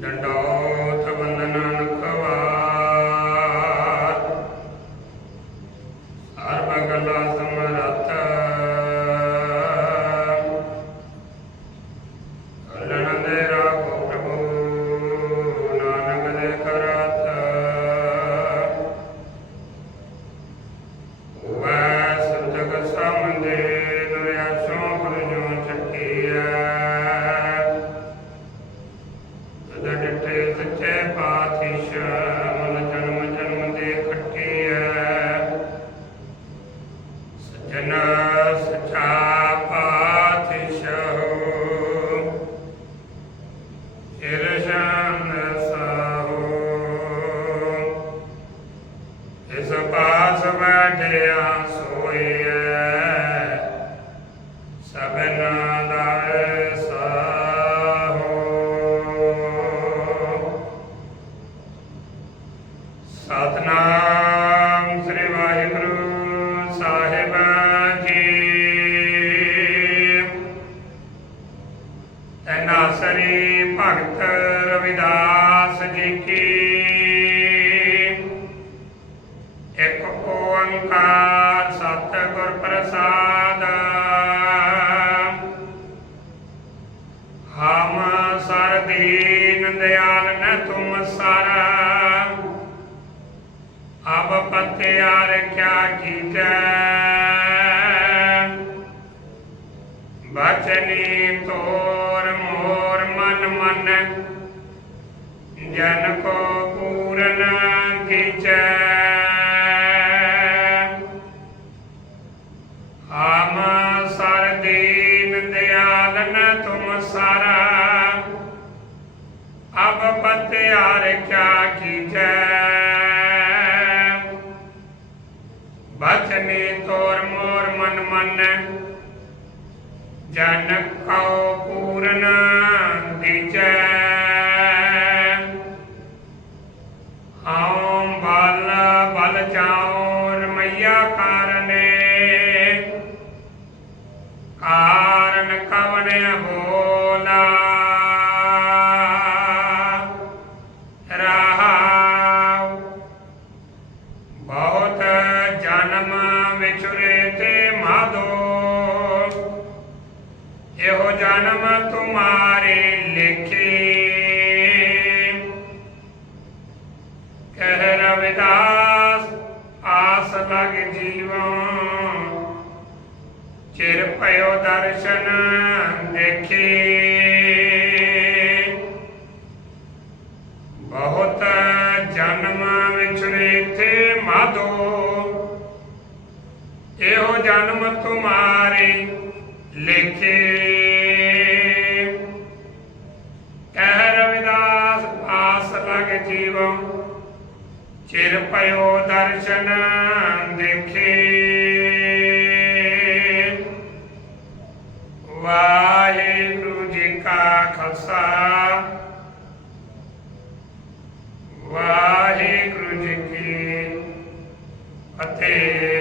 ਡੰਡੋਤ ਦੀਨ ਦਿਆਲ ਨ ਤੁਮ ਸਰ। ਅਬ ਪਤਿਆਰ ਕਿਆ ਕੀਜੈ ਬਚਨੀ ਤੋਰ ਮੋਰ ਮਨ ਮਨ। ਜਨ ਕੋ ਪੂਰਨ ਕੀਚੈ। ਆਮ ਸਰ ਦੀਨ ਦਿਆਲ ਨ ਤੁਮ ਸਾਰਾ। ਅਬ ਪਤਿਆਰ ਕਿਆ ਕੀਜੈ? ਬਚਨੀ ਤੋਰ ਮੋਰ ਮਨ ਮਨ, ਜਨ ਕਉ ਪੂਰਨ ਦੀਜੈ। ਆਉ ਬਲ ਬਲ ਜਾਉ ਰਮਈਆ ਕਾਰਨੇ, ਕਾਰਨ ਕਵਨ ਹੋ ਰਹਾਉ ਬਹੁਤ ਜਨਮ ਵਿਛੁਰੇ ਤੇ ਮਾਧੋ ਇਹੋ ਜਨਮ ਤੁਮਾਰੇ ਲਿਖੇ। ਕਹਿ ਰਵਿਦਾਸ, ਆਸ ਲਗ ਜੀਵਨ। ਚਿਰ ਭਇਓ ਦਰਸ਼ਨ ਦੇਖੇ। ਜਨਮ ਵਿਚਰੇ ਤੇ ਮਾਧੋ। ਇਹੋ ਜਨਮ ਤੁਮਾਰੇ ਲਿਖੇ। ਕਹਿ ਰਵਿਦਾਸ, ਆਸ ਲਗ ਜੀਵਨ, ਚਿਰ ਭਇਓ ਦਰਸ਼ਨ ਦੇਖੇ। ਵਾਹਿਗੁਰੂ ਜੀ ਕਾ ਖਾਲਸਾ। ਵਾਹਿਗੁਰੂ ਜੀ ਕੀ ਅਤੇ